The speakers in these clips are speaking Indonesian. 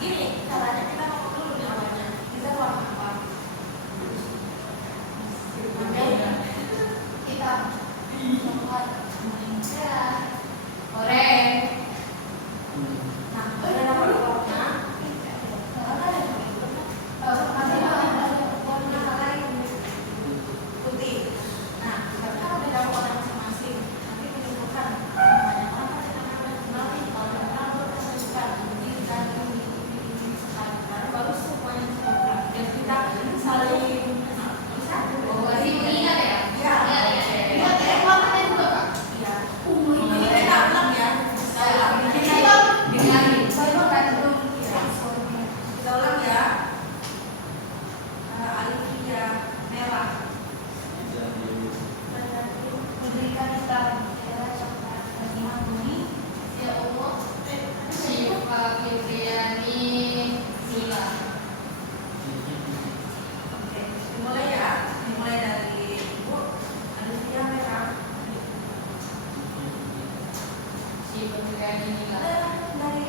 gini caranya kita ngomong dulu di awalnya. Kita warna apa? Hitam, coklat, merah, oranye. Nah, udah dapat warna. Warna lain putih. Nah, kita udah dapat warna masing-masing. Nanti menentukan namanya apa kita kenal nih. Kalau nggak kenal baru kita suka ini dan ini sekarang baru semuanya terbuka. Dan kita saling bisa. Oh, masih mengingat ya? Iya. Ingat ya, warnanya juga Kak? Iya. Ini kita ulang ya. Saya kita ulang ya. Alifia merah. Memberikan hitam, merah coklat, merah kuning, dia ungu, Syifa Fitriani Sila. Oke, dimulai ya. Dimulai dari Ibu. Alifia merah. Syifa Fitriani Sila. Dari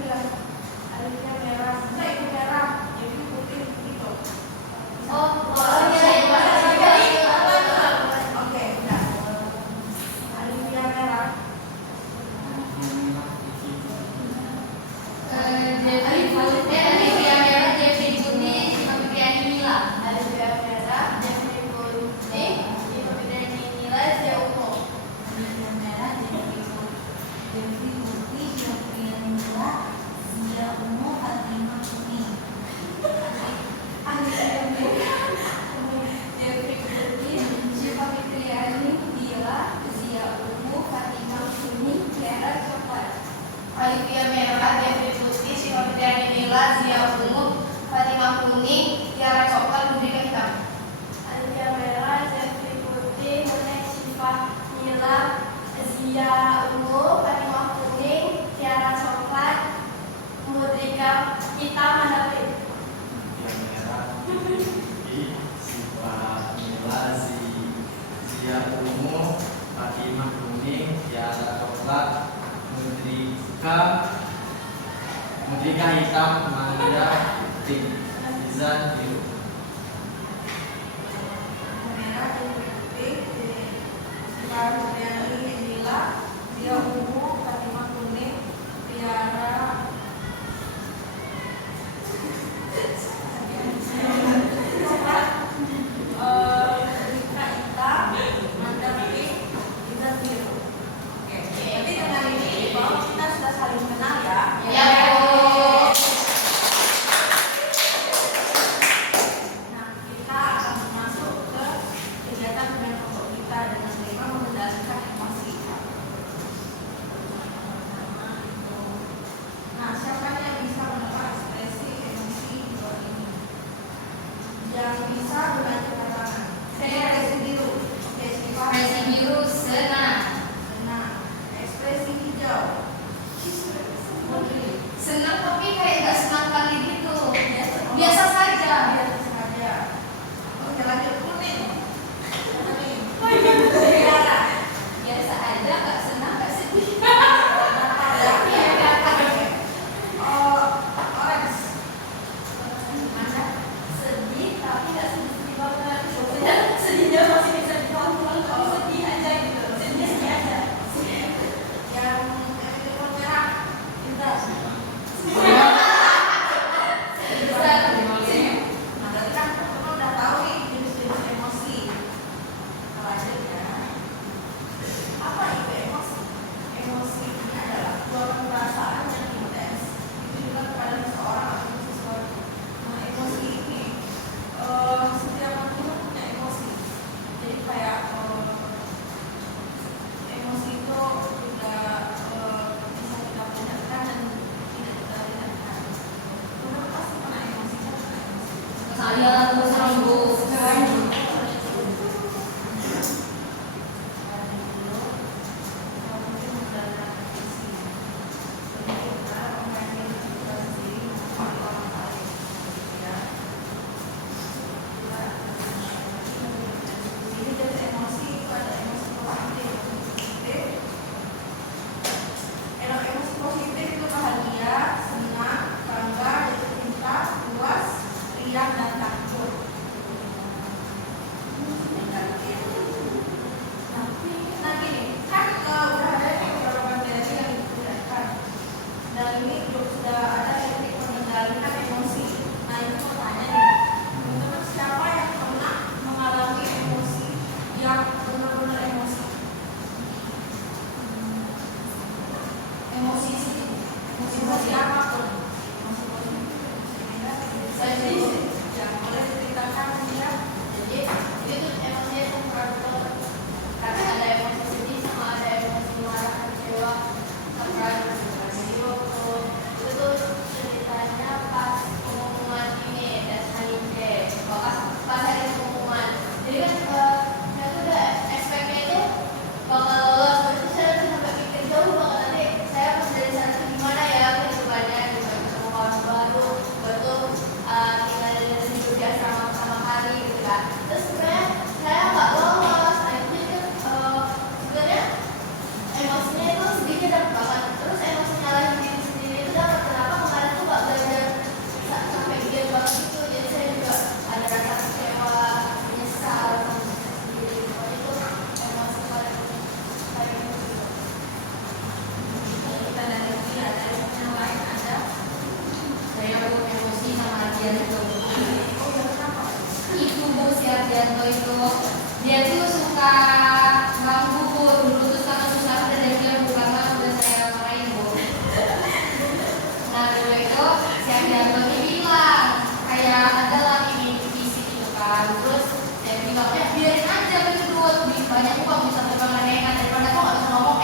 bilang Alifia merah. Enggak, itu merah. Jadi putih gitu. Oh, oke, udah. Alifia merah. Alifia merah, Jeffrey putih, Syifa Fitriani Mila. Alifia merah, Jeffrey putih, Syifa Fitriani Nila, dia ungu. Alifia merah, Jeffrey putih, Syifa Fitriani Nila, dia ungu, Fatimah kuning. Alifia merah, Jeffrey putih, Syifa Fitriani Nila, dia ungu, Fatimah kuning, Tiara coklat. Alifia merah, Jeffrey putih, Syifa Fitriani Mila, Zia ungu, Fatimah kuning, Tiara coklat, Budrika hitam. Alifia merah, Jeffrey putih, Syifa Nila, Zia ungu, Fatimah kuning, Tiara coklat, Mudrika hitam, Mandapin. Zia ungu, Fatimah kuning, Tiara coklat, Mudrika hitam, Manda pink, Izan biru. Merah, Jeffrey putih, Syifa Fitriani Nila, Zia ungu, Fatimah kuning, Tiara coklat, Mudrika hitam, Mandapin, Izan biru. Oke, jadi dengan ini bahwa kita sudah saling kenal ya. Ya, Bu. Nah, kita akan masuk ke kegiatan dengan kelompok kita dengan tema mengendalikan emosi. Nah, siapa yang bisa menebak ekspresi emosi di bawah ini? Yang bisa membantu tangan. Saya ekspresi biru. Oke, Syifa. Ekspresi biru, senang. Senang. Ekspresi hijau. Murni. Senang tapi kayak gak senang kali gitu. Biasa Biasa saja. Biasa saja. Oke, lanjut kuning. Kuning. Tiara. Biasa aja, gak senang, gak sedih. Orange. Mana? Sedih tapi nggak sedih banget. Sedihnya masih bisa ditonton. Kalau sedih aja gitu. Sedihnya sedih aja. Yang warna merah. Cinta. Nah, berarti kan teman udah tahu nih jenis-jenis emosi. Kalau aja ya. Apa itu emosi? Emosi ini adalah luapan perasaan yang intens ditujukan kepada seseorang atau sesuatu. Nah, emosi ini setiap manusia punya emosi. Jadi kayak emosi itu juga bisa kita punyakan dan tidak kita tindakan. Menurut pasti pernah emosi kan? Pernah emosi. Saya terus Bu. Emosi positif itu emosi apapun. Saya juga. Ya, boleh diceritakan ya. Jadi itu emosinya itu karena ada emosi sedih sama ada emosi marah, kecewa, surprise. Jadi waktu itu tuh ceritanya pas pengumuman ini SHID, pas hari pengumuman. Jadi kan saya tuh udah expect-nya itu bakal lolos, berarti saya tuh sampai pikir jauh banget nanti saya pas dari sana tuh gimana ya kehidupannya, bisa ketemu kawan baru, baru tinggal di Jogja sama pertama kali gitu kan. Terus sebenarnya saya nggak lolos, nah itu jadi sebenarnya emosinya itu sedikit dapat banget. Terus emosinya lagi diri sendiri itu dapat kenapa kemarin tuh nggak belajar sampai giat banget gitu. Jadi saya juga ada rasa kecewa, menyesal sama diri sendiri. Pokoknya itu emosi paling itu. Kita dari dia, dari yang lain ada. Saya punya emosi sama Ardian itu. Oh ya, kenapa? Itu Bu si Ardianto itu dia tuh suka ganggu Bu. Dulu tuh karena susah dari dia Bu karena udah saya marahin Bu. Nah dulu itu si Ardianto ini bilang kayak ada lagi mini visi gitu kan. Terus saya bilang ya biarin aja gendut, banyak uang bisa terbang neneknya daripada kok nggak bisa ngomong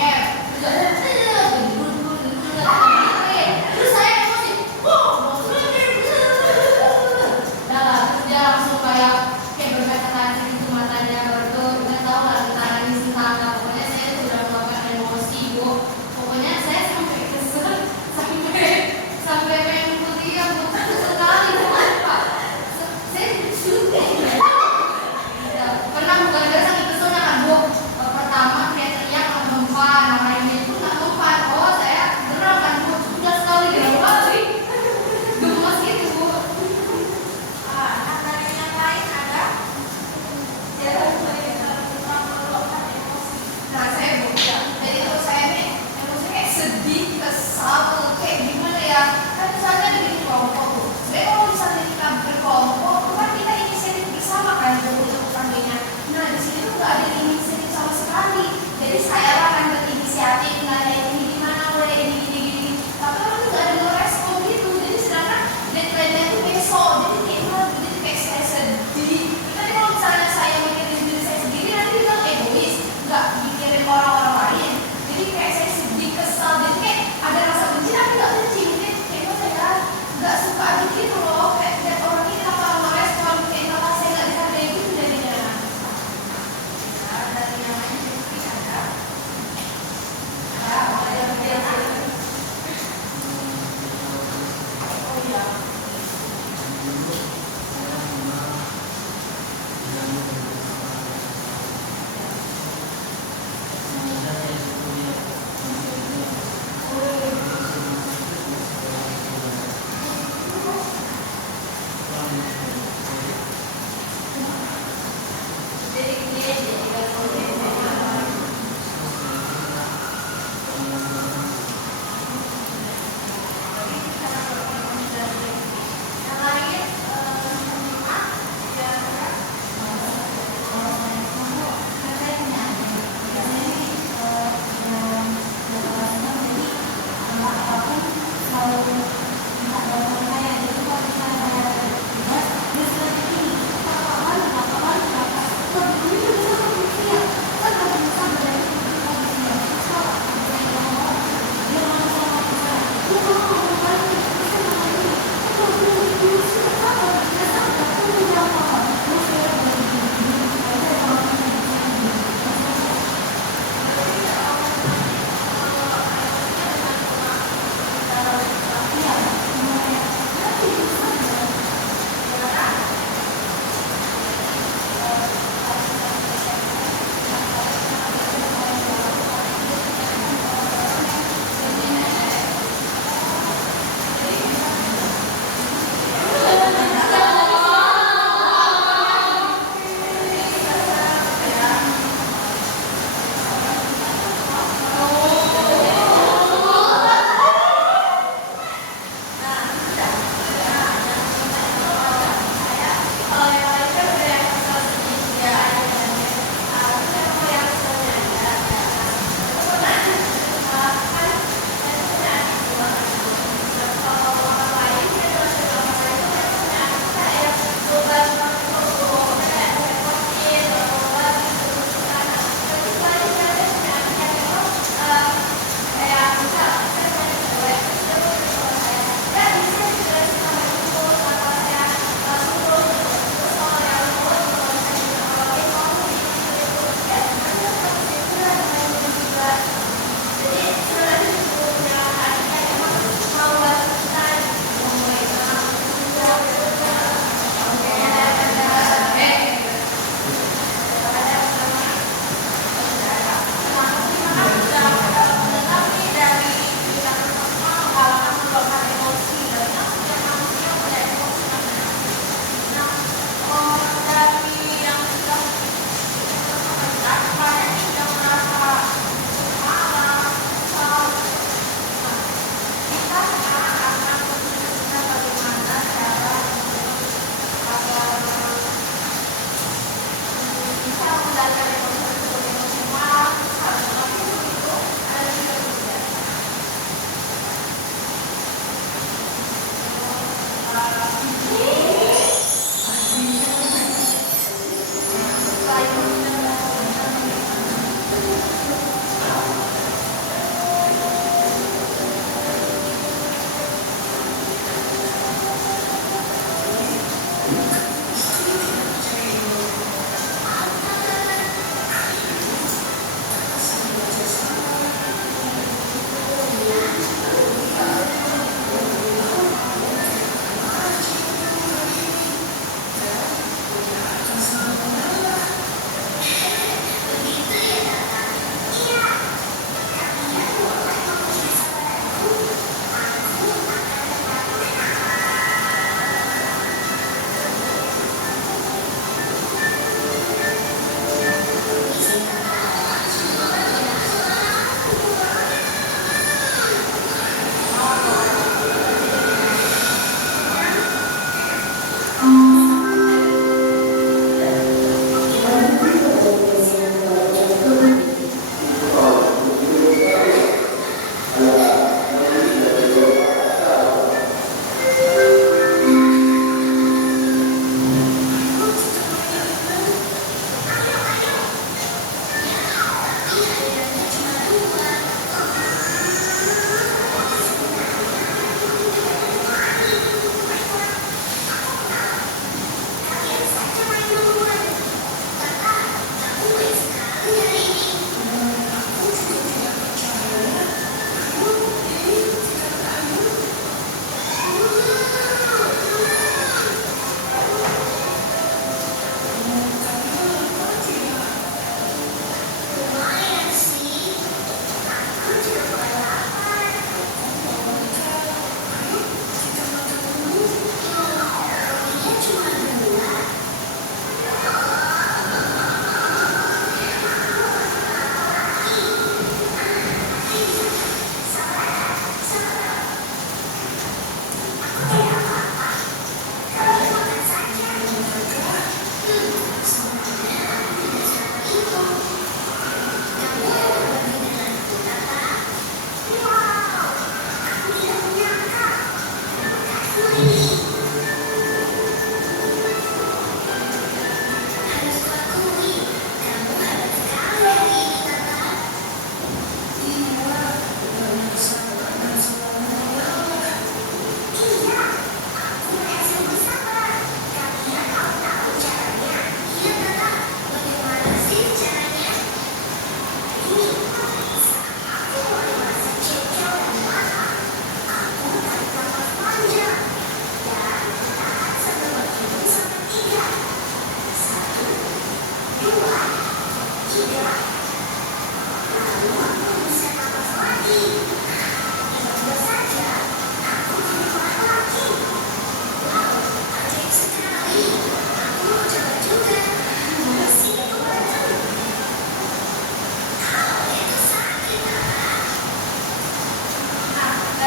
terus saya emosi, dia langsung kayak berkata-kata di matanya baru nggak tahu lah ditangani tangga. Pokoknya saya sudah melakukan emosi Bu. Pokoknya saya sampai kesel, sampai pengen putih yang sekali Pak. Saya syuting. Pernah bukan gara saking keselnya kan Bu. Pertama kayak teriak nggak mempan, namanya itu nggak mempan. Oh saya geram kan Bu, sudah sekali geram kali. Gemas gitu Bu. Nah, dari yang lain ada. Dia dari meluapkan emosi. Nah saya beda. Jadi kalau saya nih emosinya kayak sedih, kesal, kayak gimana ya? Kan misalnya di kelompok Bu. Sebenarnya kalau misalnya kita berkelompok, itu kan kita inisiatif bersama kan untuk pertandingan. Nah di sini tuh nggak ada inisiatif sama sekali. Jadi saya lah akan berinisiatif nanya ini gimana, mulai ini. Tapi orang tuh nggak ada merespon gitu. Jadi sedangkan deadline-nya tuh besok. Jadi kayak saya sedih. Tapi kalau misalnya saya mikirin diri saya sendiri nanti bilang egois, nggak mikirin orang-orang lain. Jadi kayak saya sedih, kesal, jadi kayak ada rasa benci tapi nggak benci. Mungkin kayak apa ya, nggak suka aja gitu loh. Kayak lihat orang ini kenapa nggak merespon, kayak kenapa saya nggak dihargai gitu jadinya. Nah, dari yang lain mungkin ada. Ada yang biasa. Oh iya. Jadi dia jadi Yang lain,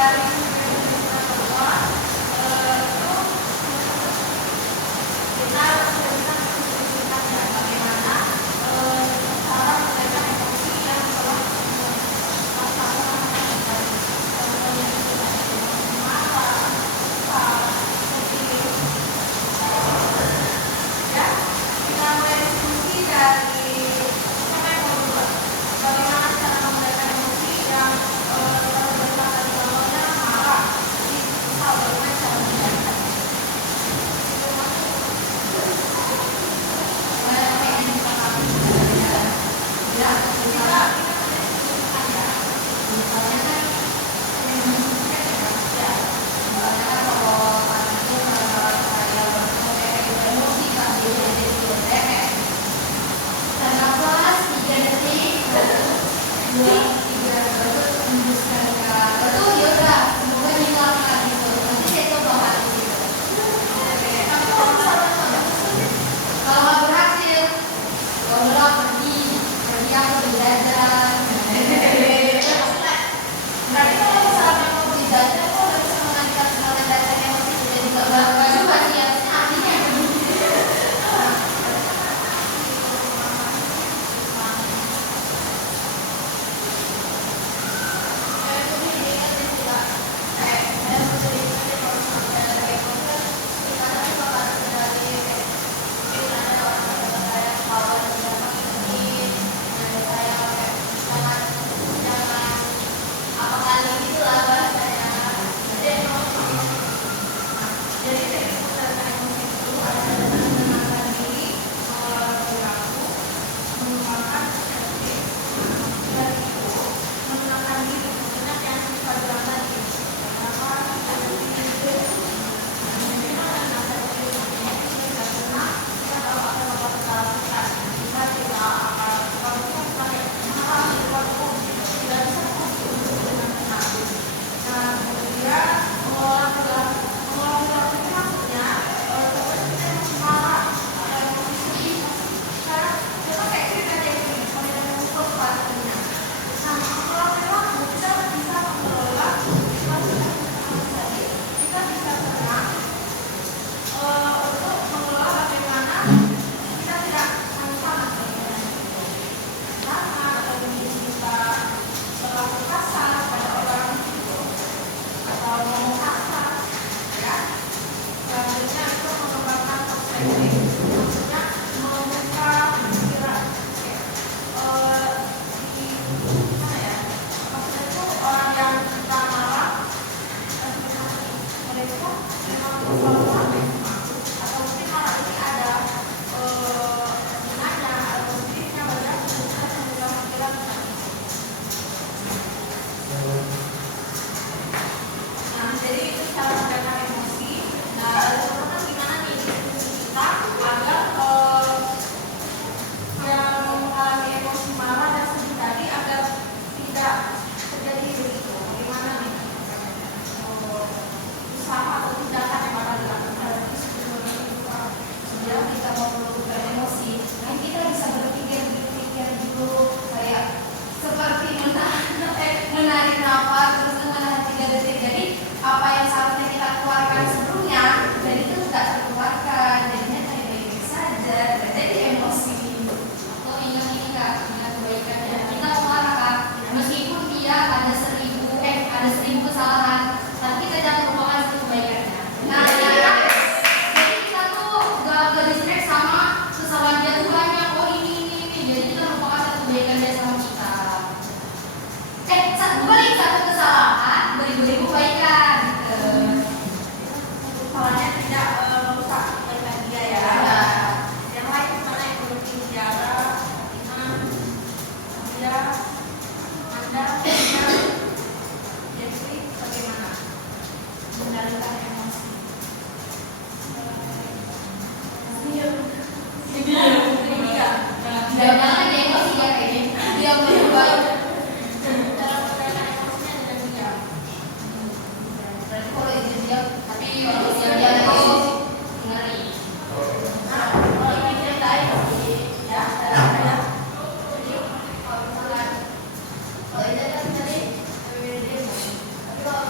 dari semester kedua itu kita sudah bisa mendiskusikan ya bagaimana cara mengendalikan emosi yang telah masalah dari contohnya itu dari emosi marah, kesal, sedih, ya. Kita mulai diskusi dari siapa yang mau duluan? Bagaimana cara mengendalikan emosi yang terbesar dari contohnya marah, sedih, kesal, bagaimana cara mengendalikan? Ya, kita diskusikan ya. Misalnya kan ya, misalnya kan kalau anak itu saya emosi kan dia jadi Karena kelas 3 detik, 2, 3, baru tembuskan ke betul ya udah, semoga hilangkan gitu. Nanti saya coba hal itu. tapi kalau misalnya Kalau nggak berhasil, barulah pergi aku belajar. berarti kalau misalnya mau Di belajar kok udah bisa mengalihkan semua dasar emosi sudah juga nggak juga sih harusnya artinya. jadi teknik mengendalikan emosi itu adalah dengan menenangkan diri, berlaku, menggunakan selektif, dan itu menenangkan diri. Sebenarnya yang kita bilang tadi, kenapa kita berpikir itu? Bagaimana menenangkan diri? Kita tidak tenang, kita tahu apa yang bakal kita lakukan. Kita tidak akan kalau kita misalnya marah di depan umum, tidak bisa untuk dengan tenang. Nah, kemudian mengolah perilaku itu maksudnya seperti kita emosi marah atau emosi sedih, kita kayak kriteria ini, kalau yang mengukur pastinya. Nah, mengolah perilaku kita bisa mengelola emosi tadi, kita bisa tenang untuk mengelola bagaimana kita tidak sama sama atau mungkin kita berlaku kasar pada orang itu atau ngomong kasar, ya. Selanjutnya itu mengembangkan perspektif, maksudnya membuka pikiran. Di mana ya? Maksudnya itu orang yang kita marah, mereka memang selalu sampai atau mungkin marah ini ada gunanya atau positifnya banyak untuk kita membuka pikiran tentang itu. Nah, jadi itu cara mengendalikan emosi. Nah, teman-teman gimana nih diskusi kita agar yang mengalami emosi marah dan sedih tadi agar tidak terjadi begitu? Bagaimana nih? Usaha atau tindakan yang bakal dilakukan Sebelum kita mau menurunkan emosi, kan kita bisa berpikir dulu kayak seperti menarik nafas terus menahan 3 detik. Jadi apa yang seharusnya kita keluarkan sebelumnya, dan itu tidak terkeluarkan, jadinya kayak baik-baik saja, tidak jadi emosi. Atau ingat ini kak, ingat kebaikannya. Kita olahraga, meskipun dia ada 1000 kesalahan, tapi kita jangan lupakan satu kebaikannya. Nah, jadi kita tuh gak distract sama kesalahan dia tuh banyak. Oh ini. Jadi kita lupakan satu kebaikan dia sama kita. Balik satu kesalahan, beribu-ribu kebaikan. Soalnya tidak merusak kebaikan dia ya. Ya. Yang lain gimana yang perlu dijaga? Anda, jadi bagaimana mengendalikan emosi? Dia. Jangan dia emosi ya kayaknya. Dia berubah. Cara mengendalikan emosinya dengan diam. Berarti kalau itu dia, tapi kalau dia itu ngeri. Nah, kalau ini ceritain ya, ada. Jadi kalau misalkan kalau itu kan tadi tapi kalau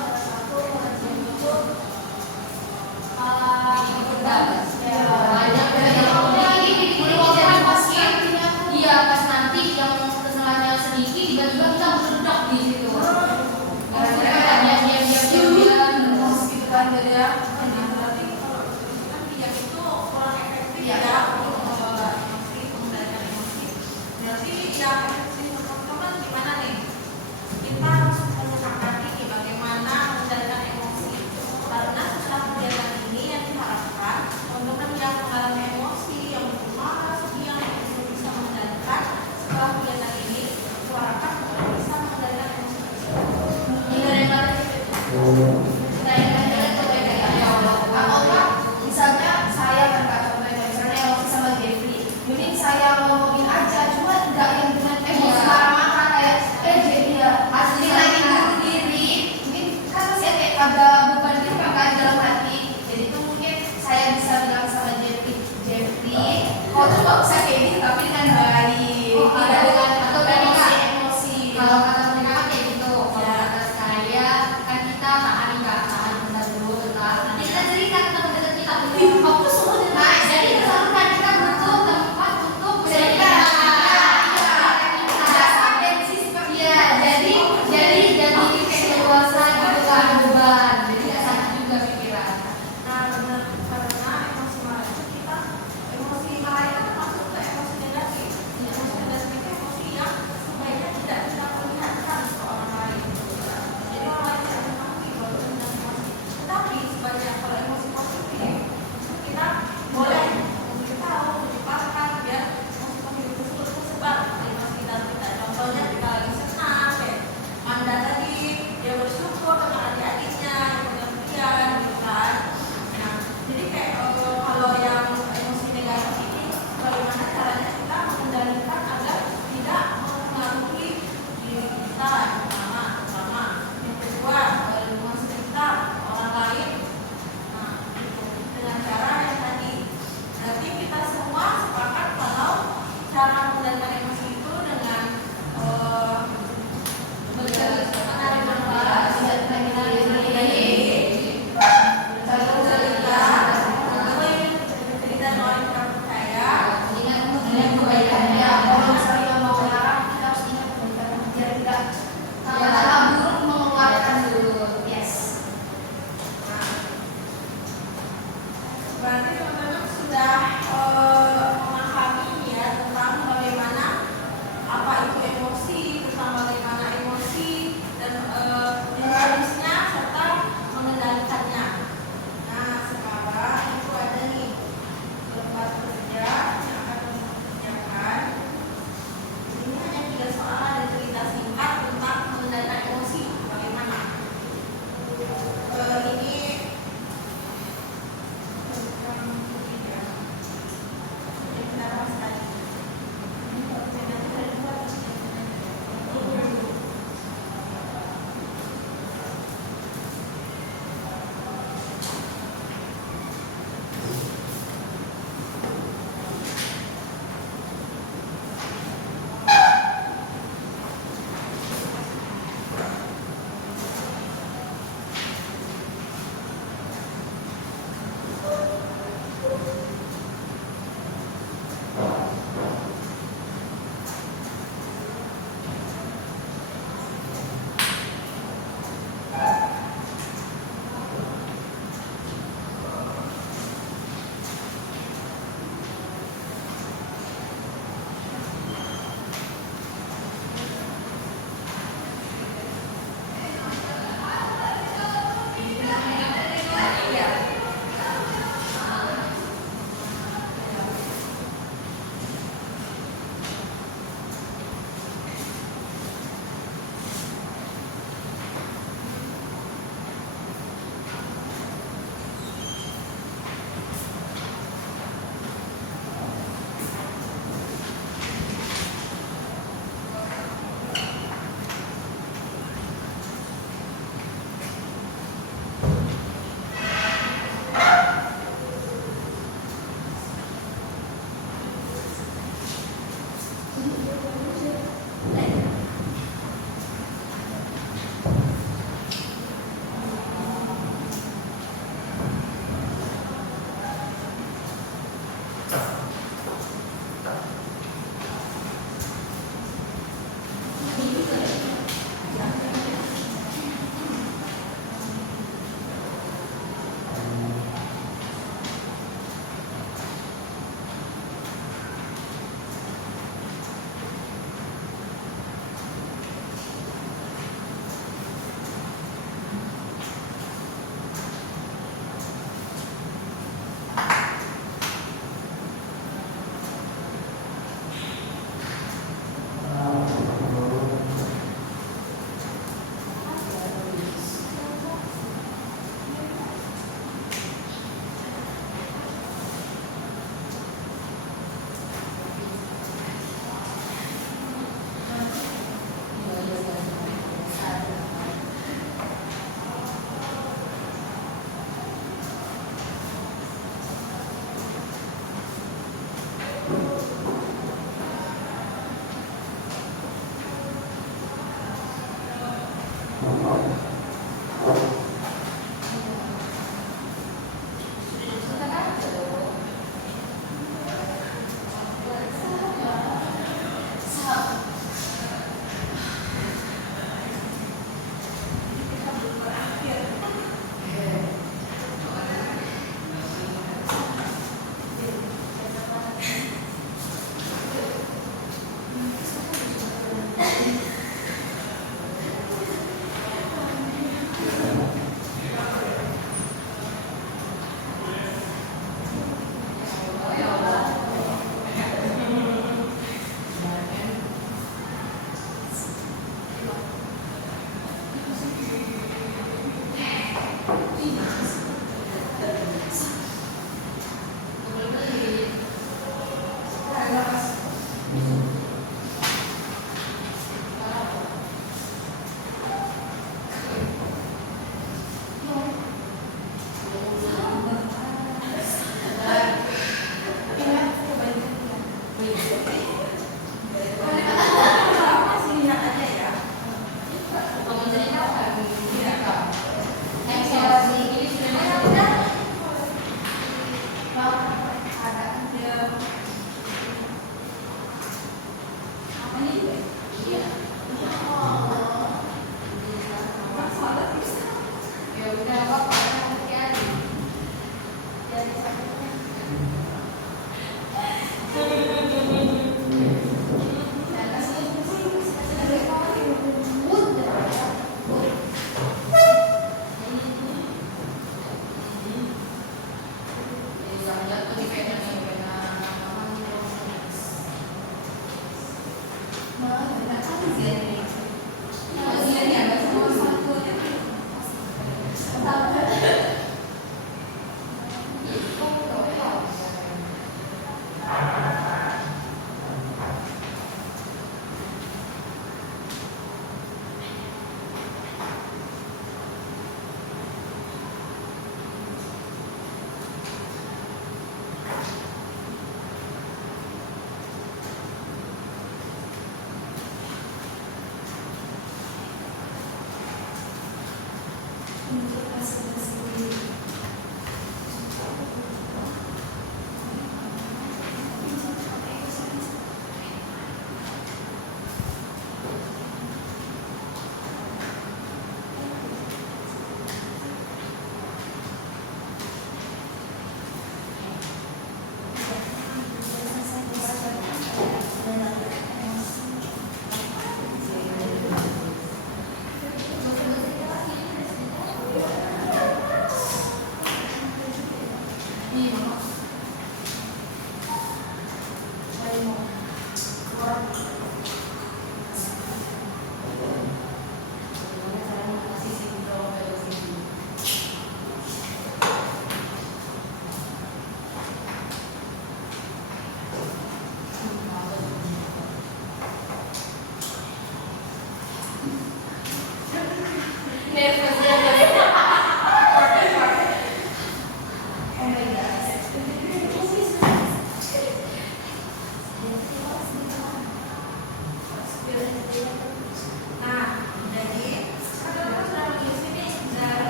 agak beban gitu kan dalam hati. Jadi tuh mungkin saya bisa bilang sama Jeffrey, kau tuh gak usah kayak gitu tapi dengan baik, tidak dengan atau emosi. Kalau kata mereka kan kayak gitu. Kalau kata saya kan kita makan kita dulu tetap. Nanti kita cerita tentang teman kita. Aku semua Nah, jadi misalkan kita butuh tempat untuk cerita. Iya, jadi kayak dewasa gitu kan ada beban. Jadi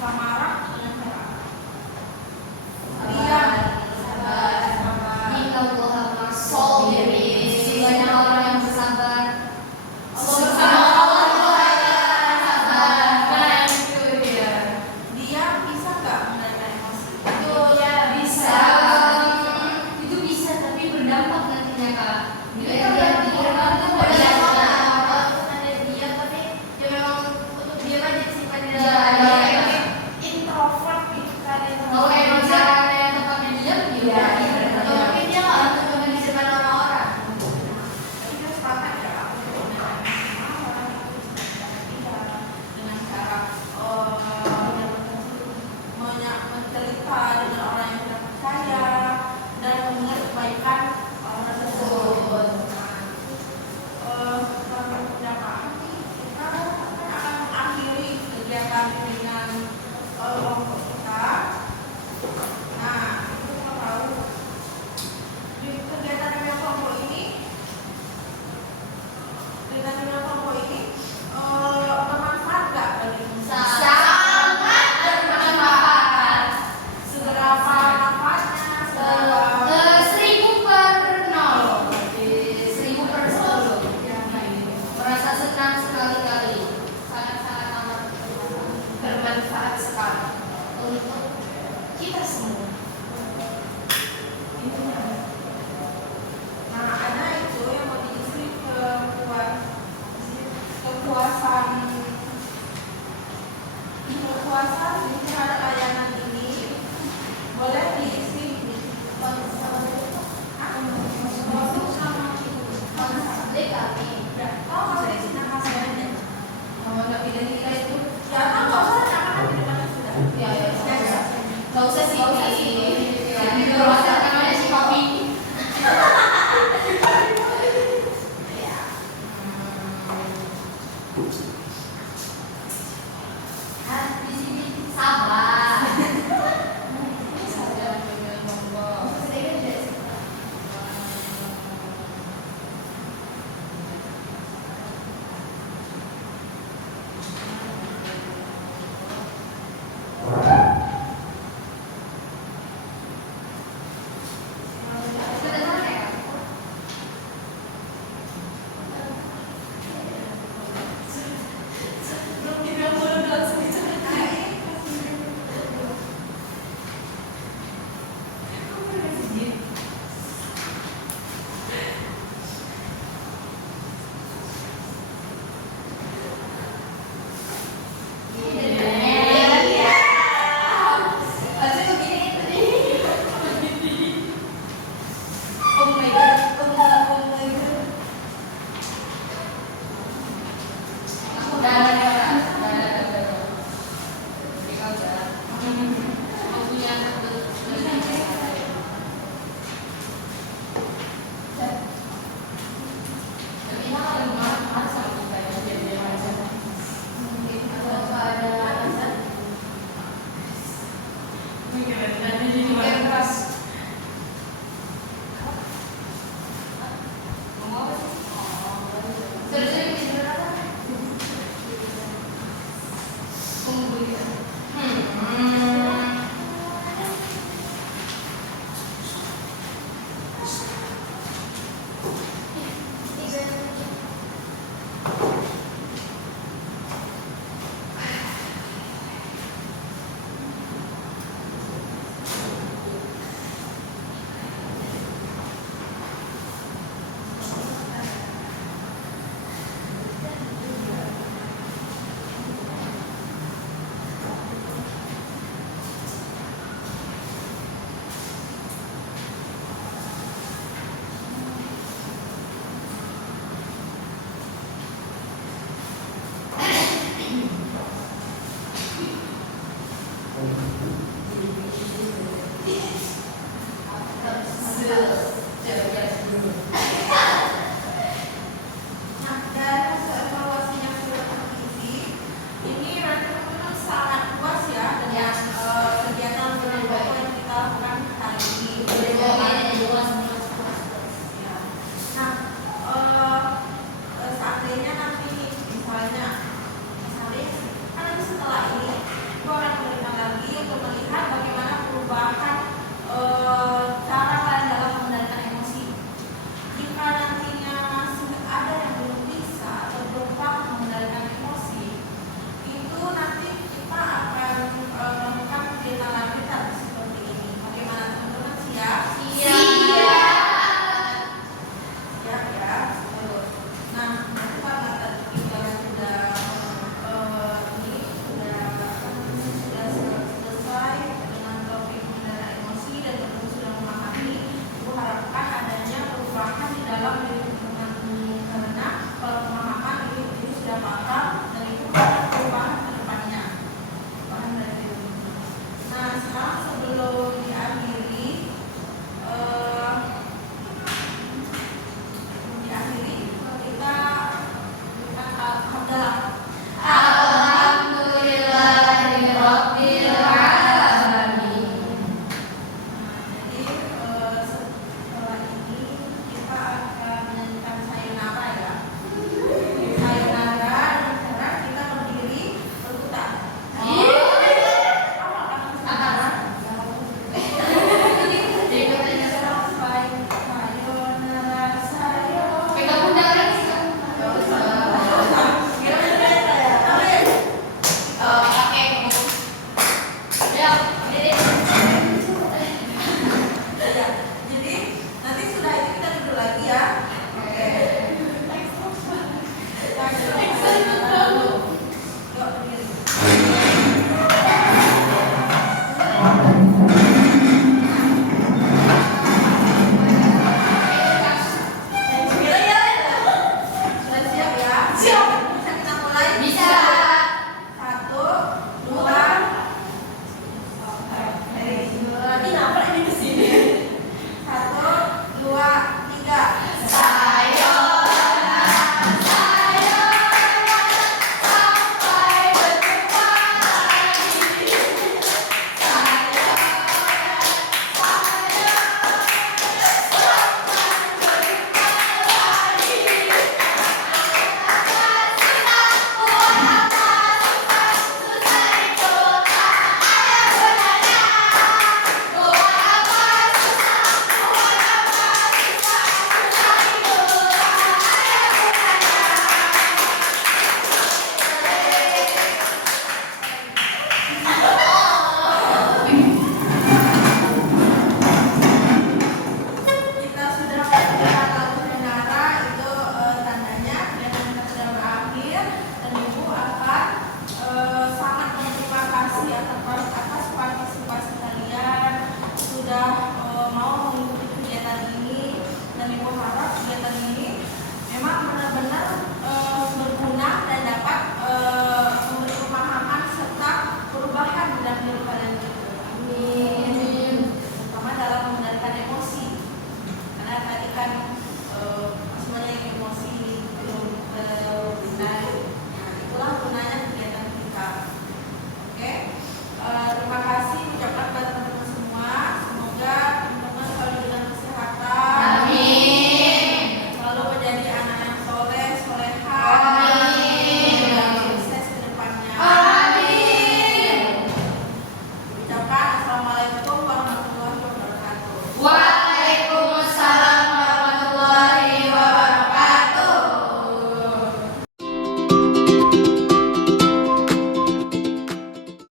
Marah dengan cara diam, sabar, Nah, dari hasil evaluasi yang sudah terisi, ini nanti teman-teman sangat puas ya dengan kegiatan bulan foto yang kita lakukan hari ini. Ya. Nah, seandainya nanti misalnya kan nanti setelah ini Ibu akan berikan lagi untuk melihat bagaimana perubahan cara kalian dalam mengendalikan emosi. Jika nantinya masih ada yang belum bisa atau belum paham mengendalikan emosi, itu nanti kita akan melakukan kegiatan lanjutan seperti ini. Bagaimana teman-teman, siap? Siap ya. Nah, nanti karena tadi kita sudah selesai dengan topik mengendalikan emosi dan teman-teman sudah memahami, Ibu harapkan adanya perubahan di dalam diri teman-teman karena kalau pemahaman ini sudah paham dan itu ada perubahan ke depannya. Perubahan dari diri teman-teman. Nah, sekarang sebelum diakhiri kita berikan alhamdulillah. Jadi setelah ini kita akan menyanyikan sayonara ya. Sayonara dengan cara kita berdiri berputar.